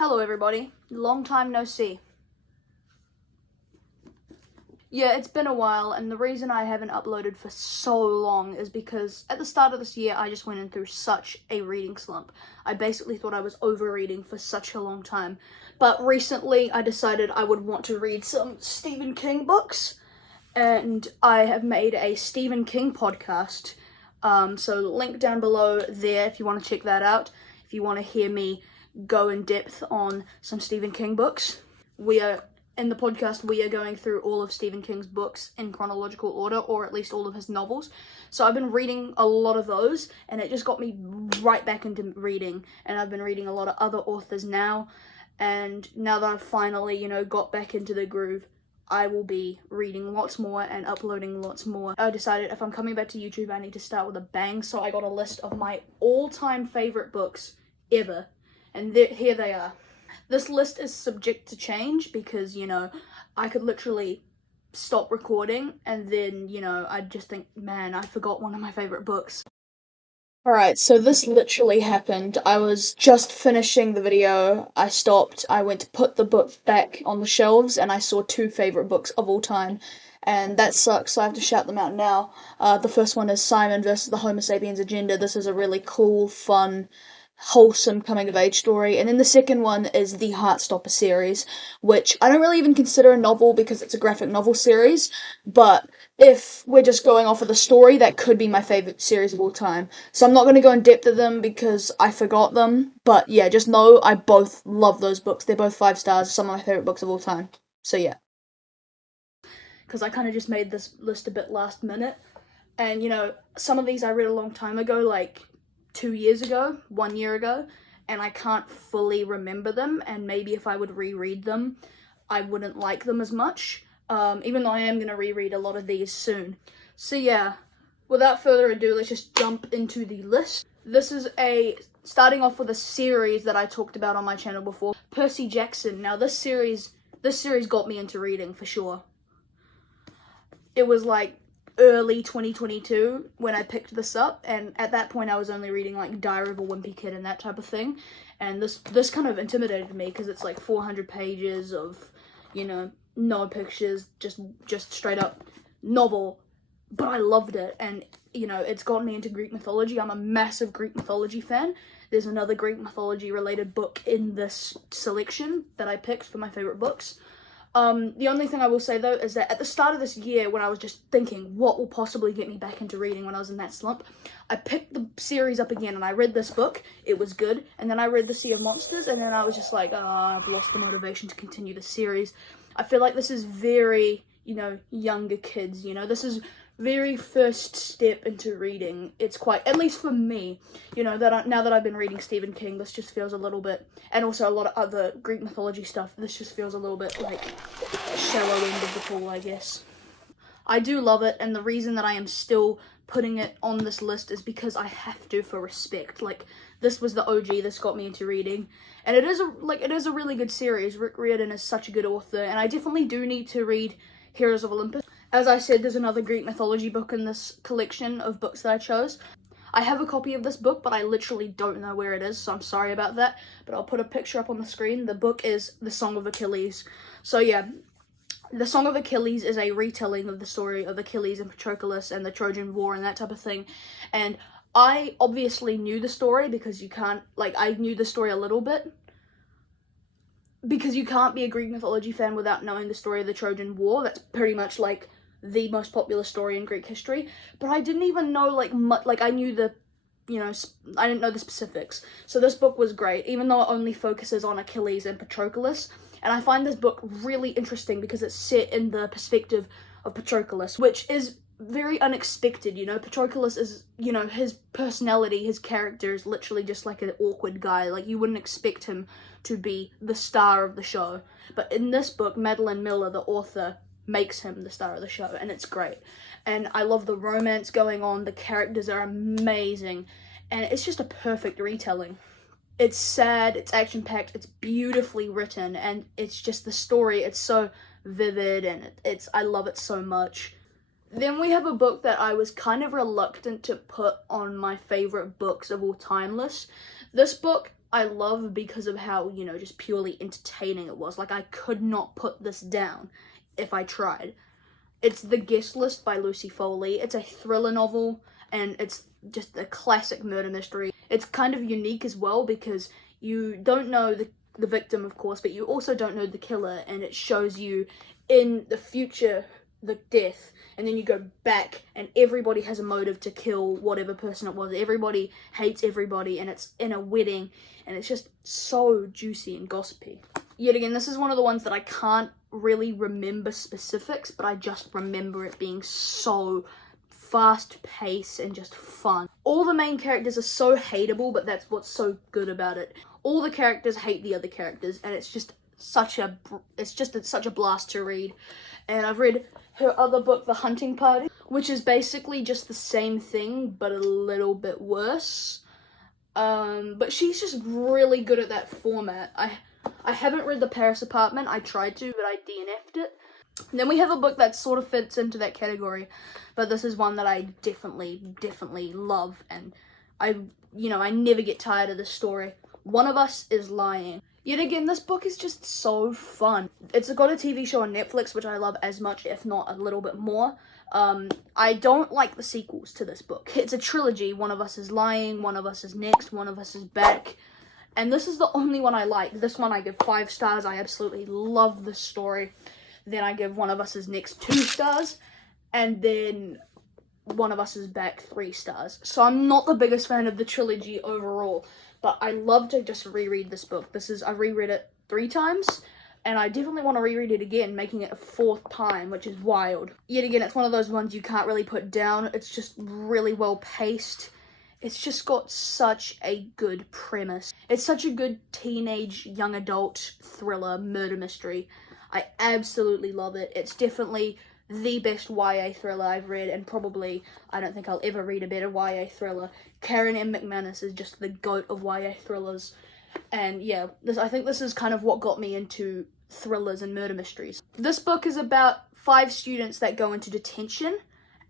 Hello everybody, long time no see. Yeah, it's been a while, and the reason I haven't uploaded for so long is because at the start of this year I just went in through such a reading slump. I basically thought I was overreading for such a long time, but recently I decided I would want to read some Stephen King books, and I have made a Stephen King podcast, so link down below there if you want to check that out, if you want to hear me go in depth on some Stephen King books. In the podcast, we are going through all of Stephen King's books in chronological order, or at least all of his novels. So I've been reading a lot of those, and it just got me right back into reading, and I've been reading a lot of other authors now, and now that I've finally, got back into the groove, I will be reading lots more and uploading lots more. I decided if I'm coming back to YouTube, I need to start with a bang, so I got a list of my all-time favorite books ever. And here they are. This list is subject to change because, I could literally stop recording and then, I'd just think, man, I forgot one of my favorite books. Alright, so this literally happened. I was just finishing the video, I stopped, I went to put the book back on the shelves, and I saw two favorite books of all time. And that sucks, so I have to shout them out now. The first one is Simon vs. the Homo Sapiens Agenda. This is a really cool, fun, wholesome coming-of-age story. And then the second one is the Heartstopper series, which I don't really even consider a novel because it's a graphic novel series, but if we're just going off of the story, that could be my favorite series of all time. So I'm not going to go in depth of them because I forgot them, but yeah, just know I both love those books. They're both 5 stars, some of my favorite books of all time. So yeah. Because I kind of just made this list a bit last minute, and some of these I read a long time ago, like 2 years ago, 1 year ago, and I can't fully remember them, and maybe if I would reread them, I wouldn't like them as much, even though I am going to reread a lot of these soon. So yeah, without further ado, let's just jump into the list. This is starting off with a series that I talked about on my channel before, Percy Jackson. Now this series got me into reading for sure. It was like early 2022 when I picked this up, and at that point I was only reading like Diary of a Wimpy Kid and that type of thing, and this kind of intimidated me because it's like 400 pages of no pictures, just straight up novel, but I loved it, and it's gotten me into Greek mythology. I'm a massive Greek mythology fan. There's another Greek mythology related book in this selection that I picked for my favorite books. The only thing I will say though is that at the start of this year, when I was just thinking what will possibly get me back into reading when I was in that slump, I picked the series up again and I read this book. It was good, and then I read The Sea of Monsters, and then I was just like, I've lost the motivation to continue the series. I feel like this is very, younger kids, this is very first step into reading. It's quite, at least for me, now that I've been reading Stephen King, this just feels a little bit, and also a lot of other Greek mythology stuff, this just feels a little bit like shallow end of the pool, I guess. I do love it, and the reason that I am still putting it on this list is because I have to, for respect. Like, this was the OG, this got me into reading, and it is a really good series. Rick Riordan is such a good author, and I definitely do need to read Heroes of Olympus. As I said, there's another Greek mythology book in this collection of books that I chose. I have a copy of this book, but I literally don't know where it is, so I'm sorry about that, but I'll put a picture up on the screen. The book is The Song of Achilles. So yeah, The Song of Achilles is a retelling of the story of Achilles and Patroclus and the Trojan War and that type of thing, and I obviously knew the story because I knew the story a little bit, because you can't be a Greek mythology fan without knowing the story of the Trojan War. That's pretty much like the most popular story in Greek history, but I didn't even know I knew I didn't know the specifics. So this book was great, even though it only focuses on Achilles and Patroclus, and I find this book really interesting because it's set in the perspective of Patroclus, which is very unexpected. Patroclus is, his personality, his character is literally just like an awkward guy. Like, you wouldn't expect him to be the star of the show, but in this book, Madeline Miller, the author, makes him the star of the show, and it's great. And I love the romance going on, the characters are amazing, and it's just a perfect retelling. It's sad, it's action-packed, it's beautifully written, and it's just the story, it's so vivid, and I love it so much. Then we have a book that I was kind of reluctant to put on my favorite books of all time list. This book I love because of how, you know, just purely entertaining it was. Like, I could not put this down if I tried. It's The Guest List by Lucy Foley. It's a thriller novel, and it's just a classic murder mystery. It's kind of unique as well because you don't know the victim, of course, but you also don't know the killer, and it shows you in the future the death, and then you go back and everybody has a motive to kill whatever person it was. Everybody hates everybody, and it's in a wedding, and it's just so juicy and gossipy. Yet again, this is one of the ones that I can't really remember specifics, but I just remember it being so fast-paced and just fun. All the main characters are so hateable, but that's what's so good about it. All the characters hate the other characters, and it's just such a blast to read. And I've read her other book, The Hunting Party, which is basically just the same thing, but a little bit worse. But she's just really good at that format. I haven't read The Paris Apartment. I tried to, but I DNF'd it. And then we have a book that sort of fits into that category, but this is one that I definitely love, and I never get tired of this story. One of Us is Lying. Yet again, this book is just so fun. It's got a TV show on Netflix, which I love as much, if not a little bit more. I don't like the sequels to this book. It's a trilogy. One of Us is Lying, One of Us is Next, One of Us is Back. And this is the only one I like. This one I give 5 stars. I absolutely love this story. Then I give One of Us is Next 2 stars. And then One of Us is Back 3 stars. So I'm not the biggest fan of the trilogy overall. But I love to just reread this book. I've reread it 3 times. And I definitely want to reread it again, making it a 4th time, which is wild. Yet again, it's one of those ones you can't really put down. It's just really well paced. It's just got such a good premise. It's such a good teenage, young adult thriller murder mystery. I absolutely love it. It's definitely the best YA thriller I've read, and probably, I don't think I'll ever read a better YA thriller. Karen M. McManus is just the GOAT of YA thrillers. And yeah, I think this is kind of what got me into thrillers and murder mysteries. This book is about 5 students that go into detention,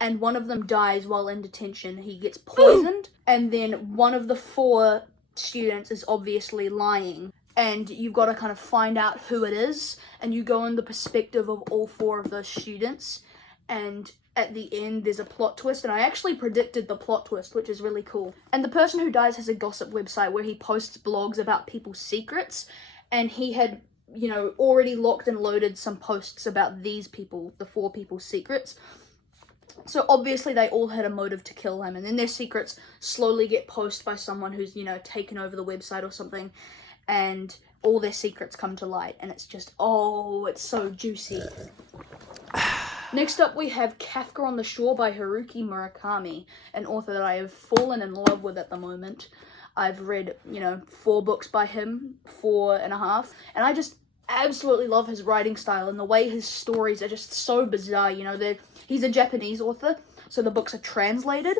and one of them dies while in detention. He gets poisoned, and then one of the 4 students is obviously lying. And you've got to kind of find out who it is, and you go in the perspective of all 4 of those students, and at the end there's a plot twist, and I actually predicted the plot twist, which is really cool. And the person who dies has a gossip website where he posts blogs about people's secrets, and he had, already locked and loaded some posts about these people, the 4 people's secrets. So obviously they all had a motive to kill him, and then their secrets slowly get posted by someone who's, taken over the website or something, and all their secrets come to light, and it's just, it's so juicy. Next up, we have Kafka on the Shore by Haruki Murakami, an author that I have fallen in love with at the moment. I've read, 4 books by him, 4.5, and I just absolutely love his writing style, and the way his stories are just so bizarre. He's a Japanese author, so the books are translated.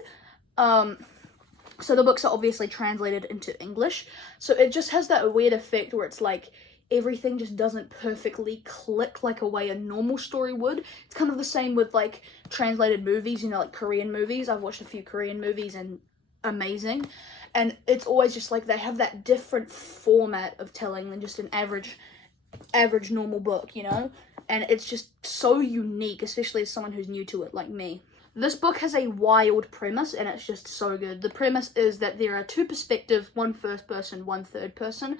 So the books are obviously translated into English. So it just has that weird effect where it's like everything just doesn't perfectly click like a way a normal story would. It's kind of the same with like translated movies, like Korean movies. I've watched a few Korean movies and amazing. And it's always just like they have that different format of telling than just an average normal book, And it's just so unique, especially as someone who's new to it like me. This book has a wild premise, and it's just so good. The premise is that there are 2 perspectives, one first person, one third person,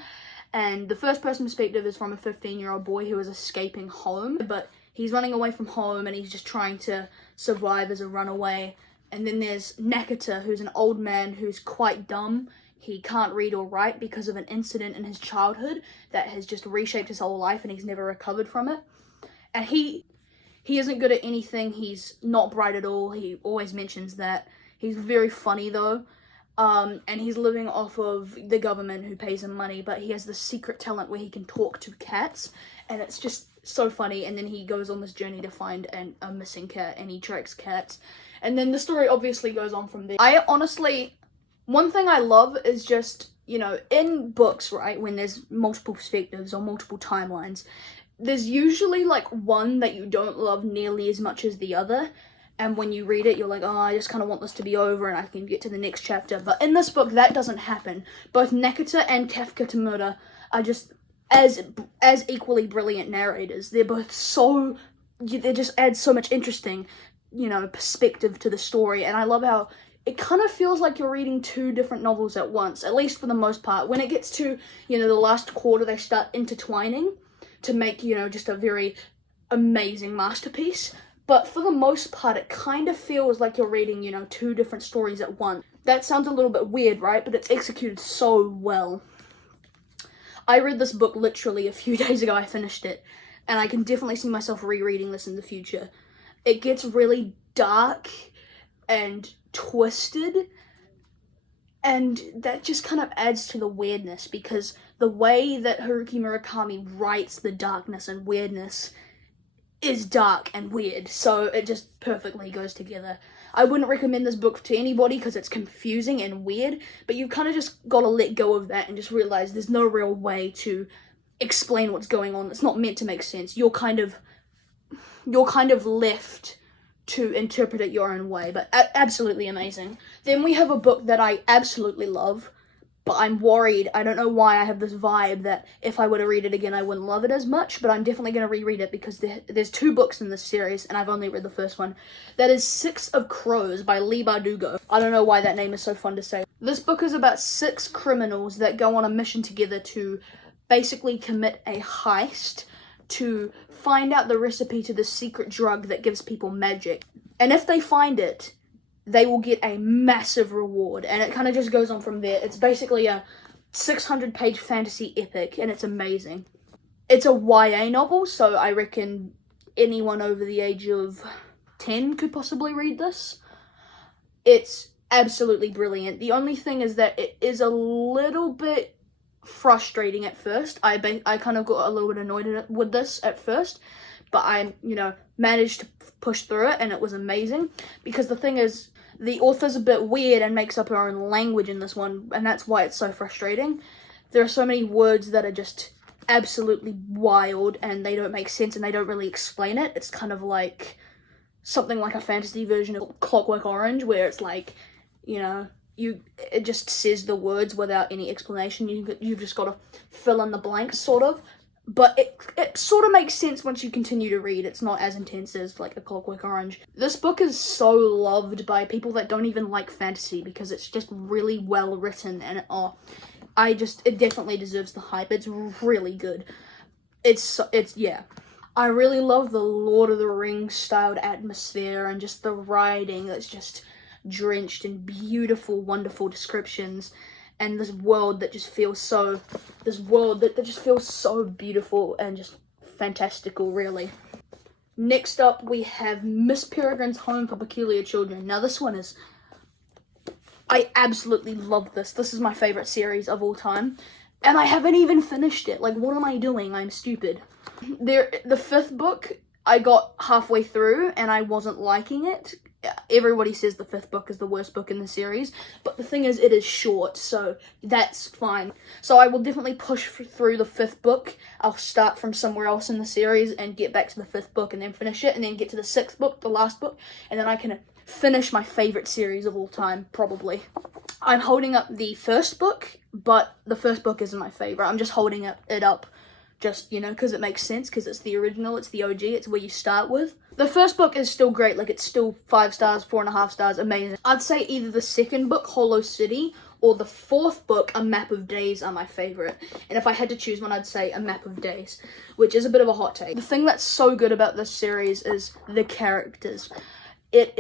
and the first person perspective is from a 15-year-old boy who is escaping home, but he's running away from home, and he's just trying to survive as a runaway. And then there's Nakata, who's an old man who's quite dumb. He can't read or write because of an incident in his childhood that has just reshaped his whole life, and he's never recovered from it. And he isn't good at anything. He's not bright at all. He always mentions that. He's very funny though. And he's living off of the government who pays him money, but he has this secret talent where he can talk to cats, and it's just so funny. And then he goes on this journey to find a missing cat, and he tracks cats. And then the story obviously goes on from there. One thing I love is just, in books, right, when there's multiple perspectives or multiple timelines, there's usually like one that you don't love nearly as much as the other, and when you read it, you're like, oh, I just kind of want this to be over and I can get to the next chapter. But in this book, that doesn't happen. Both Nakata and Kafka Tamura are just as equally brilliant narrators. They're both so, they just add so much interesting, perspective to the story. And I love how it kind of feels like you're reading two different novels at once, at least for the most part. When it gets to, the last quarter, they start intertwining to make, just a very amazing masterpiece. But for the most part, it kind of feels like you're reading, two different stories at once. That sounds a little bit weird, right? But it's executed so well. I read this book literally a few days ago. I finished it, and I can definitely see myself rereading this in the future. It gets really dark and twisted, and that just kind of adds to the weirdness, because the way that Haruki Murakami writes the darkness and weirdness is dark and weird, so it just perfectly goes together. I wouldn't recommend this book to anybody because it's confusing and weird, but you kind of just gotta let go of that and just realize there's no real way to explain what's going on. It's not meant to make sense. You're kind of left to interpret it your own way, but absolutely amazing. Then we have a book that I absolutely love, but I'm worried. I don't know why I have this vibe that if I were to read it again, I wouldn't love it as much, but I'm definitely going to reread it because there's 2 books in this series, and I've only read the first one. That is 6 of Crows by Leigh Bardugo. I don't know why that name is so fun to say. This book is about 6 criminals that go on a mission together to basically commit a heist to find out the recipe to the secret drug that gives people magic. And if they find it, they will get a massive reward, and it kind of just goes on from there. It's basically a 600-page fantasy epic, and it's amazing. It's a YA novel, so I reckon anyone over the age of 10 could possibly read this. It's absolutely brilliant. The only thing is that it is a little bit frustrating at first. I kind of got a little bit annoyed with this at first, but I, managed to push through it, and it was amazing, because the thing is, the author's a bit weird and makes up her own language in this one, and that's why it's so frustrating. There are so many words that are just absolutely wild, and they don't make sense, and they don't really explain it. It's kind of like something like a fantasy version of Clockwork Orange, where it's like, it just says the words without any explanation. You've just got to fill in the blanks, sort of. But it sort of makes sense once you continue to read. It's not as intense as, like, A Clockwork Orange. This book is so loved by people that don't even like fantasy, because it's just really well written, and it definitely deserves the hype. It's really good. Yeah. I really love the Lord of the Rings styled atmosphere, and just the writing that's just drenched in beautiful, wonderful descriptions. And this world that just feels so, that just feels so beautiful and just fantastical, really. Next up, we have Miss Peregrine's Home for Peculiar Children. Now, this one is, I absolutely love this. This is my favorite series of all time. And I haven't even finished it. Like, what am I doing? I'm stupid. The 5th book, I got halfway through and I wasn't liking it. Everybody says the 5th book is the worst book in the series, but the thing is, it is short, so that's fine. So I will definitely push through the 5th book. I'll start from somewhere else in the series and get back to the 5th book and then finish it, and then get to the 6th book, the last book, and then I can finish my favorite series of all time, probably. I'm holding up the 1st book, but the 1st book isn't my favorite. I'm just holding it up just, because it makes sense, because it's the original, it's the OG, it's where you start with. The 1st book is still great, like, it's still 5 stars, 4.5 stars, amazing. I'd say either the 2nd book, Hollow City, or the 4th book, A Map of Days, are my favorite. And if I had to choose one, I'd say A Map of Days, which is a bit of a hot take. The thing that's so good about this series is the characters. It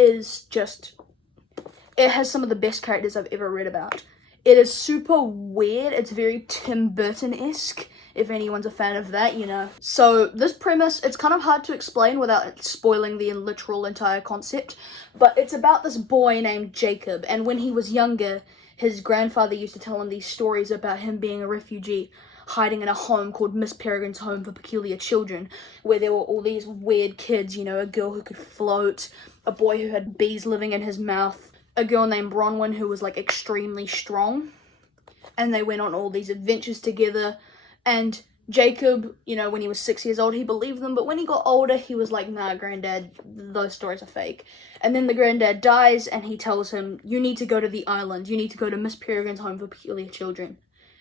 has some of the best characters I've ever read about. It is super weird, it's very Tim Burton-esque, if anyone's a fan of that, So this premise, it's kind of hard to explain without spoiling the literal entire concept, but it's about this boy named Jacob, and when he was younger, his grandfather used to tell him these stories about him being a refugee, hiding in a home called Miss Peregrine's Home for Peculiar Children, where there were all these weird kids, a girl who could float, a boy who had bees living in his mouth, a girl named Bronwyn who was, like, extremely strong, and they went on all these adventures together. And Jacob, you know, when he was 6 years old, he believed them, but when he got older, he was like, nah, granddad, those stories are fake. And then the granddad dies, and he tells him, you need to go to the island, you need to go to Miss Peregrine's home for peculiar children.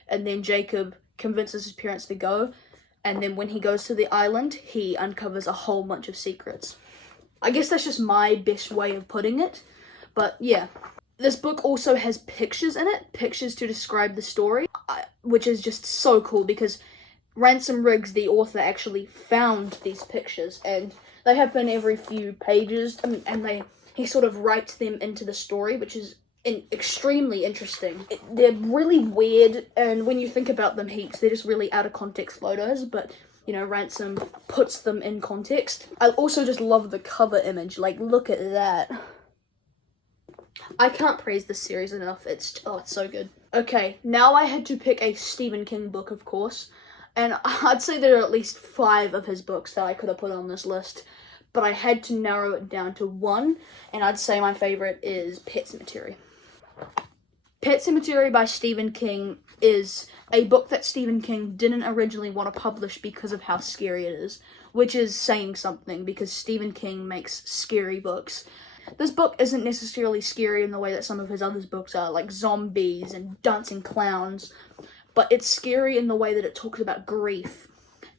And then Jacob convinces his parents to go, and then when he goes to the island, he uncovers a whole bunch of secrets. I guess that's just my best way of putting it, but yeah. This book also has pictures in it, pictures to describe the story, which is just so cool because Ransom Riggs, the author, actually found these pictures, and they happen every few pages, and he sort of writes them into the story, which is extremely interesting. They're really weird, and when you think about them heaps, they're just really out of context photos, but you know, Ransom puts them in context. I also just love the cover image, like, look at that. I can't praise this series enough, it's so good. Okay, now I had to pick a Stephen King book, of course. And I'd say there are at least 5 of his books that I could have put on this list. But I had to narrow it down to one. And I'd say my favorite is Pet Sematary. Pet Sematary by Stephen King is a book that Stephen King didn't originally want to publish because of how scary it is. Which is saying something, because Stephen King makes scary books. This book isn't necessarily scary in the way that some of his other books are, like zombies and dancing clowns. But it's scary in the way that it talks about grief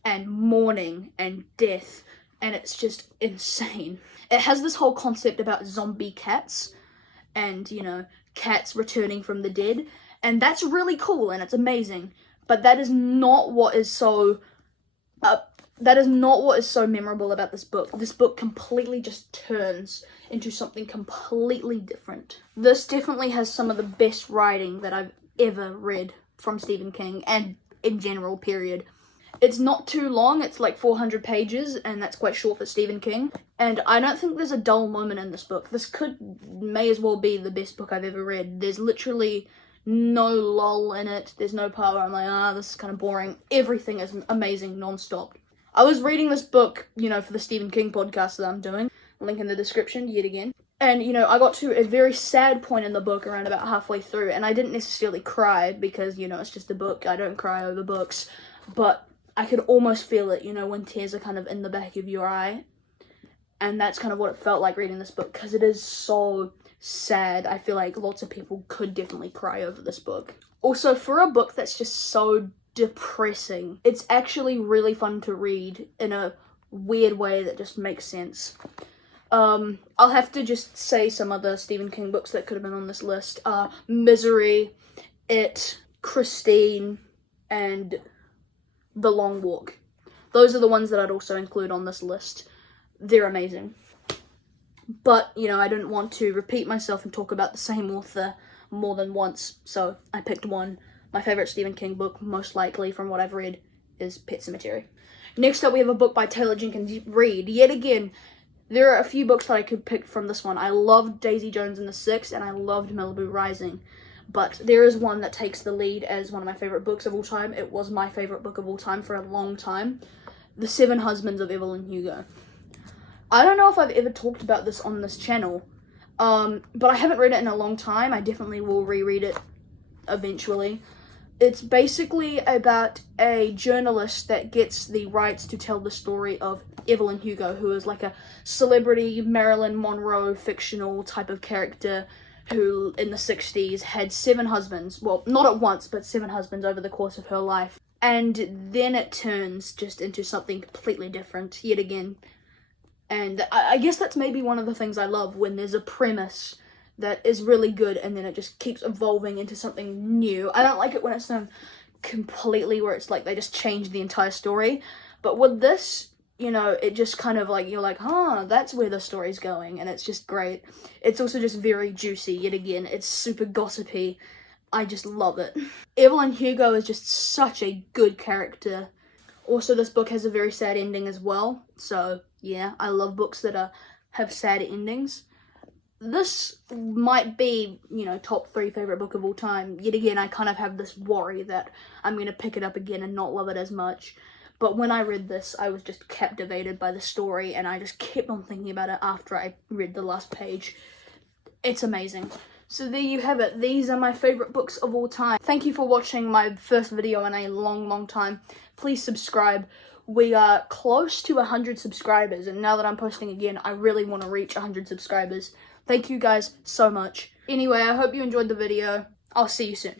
and mourning and death, and it's just insane. It has this whole concept about zombie cats and, you know, cats returning from the dead, and that's really cool and it's amazing. But that is not what is so memorable about this book. This book completely just turns into something completely different. This definitely has some of the best writing that I've ever read from Stephen King, and in general, period. It's not too long, it's like 400 pages, and that's quite short for Stephen King. And I don't think there's a dull moment in this book. This may as well be the best book I've ever read. There's literally no lull in it. There's no part where I'm like, this is kind of boring. Everything is amazing, non-stop. I was reading this book, you know, for the Stephen King podcast that I'm doing. Link in the description, yet again. And, you know, I got to a very sad point in the book around about halfway through, and I didn't necessarily cry because, you know, it's just a book. I don't cry over books. But I could almost feel it, you know, when tears are kind of in the back of your eye. And that's kind of what it felt like reading this book, because it is so sad. I feel like lots of people could definitely cry over this book. Also, for a book that's just so depressing, it's actually really fun to read in a weird way that just makes sense. I'll have to just say some other Stephen King books that could have been on this list. Misery, It, Christine, and The Long Walk. Those are the ones that I'd also include on this list. They're amazing. But, you know, I didn't want to repeat myself and talk about the same author more than once, so I picked one. My favorite Stephen King book, most likely from what I've read, is Pet Sematary. Next up, we have a book by Taylor Jenkins Reid. Yet again, there are a few books that I could pick from this one. I loved Daisy Jones and the Six, and I loved Malibu Rising. But there is one that takes the lead as one of my favorite books of all time. It was my favorite book of all time for a long time. The Seven Husbands of Evelyn Hugo. I don't know if I've ever talked about this on this channel, but I haven't read it in a long time. I definitely will reread it eventually. It's basically about a journalist that gets the rights to tell the story of Evelyn Hugo, who is like a celebrity Marilyn Monroe fictional type of character who in the 60s had 7 husbands. Well, not at once, but 7 husbands over the course of her life. And then it turns just into something completely different yet again. And I guess that's maybe one of the things I love, when there's a premise that is really good and then it just keeps evolving into something new. I don't like it when it's done completely where it's like they just change the entire story. But with this, you know, it just kind of like, you're like, that's where the story's going, and it's just great. It's also just very juicy yet again. It's super gossipy. I just love it. Evelyn Hugo is just such a good character. Also, this book has a very sad ending as well. So, yeah, I love books that have sad endings. This might be, you know, top 3 favorite book of all time. Yet again, I kind of have this worry that I'm going to pick it up again and not love it as much. But when I read this, I was just captivated by the story, and I just kept on thinking about it after I read the last page. It's amazing. So there you have it. These are my favorite books of all time. Thank you for watching my first video in a long time. Please subscribe. We are close to 100 subscribers, and now that I'm posting again, I really want to reach 100 subscribers. Thank you guys so much. Anyway, I hope you enjoyed the video. I'll see you soon.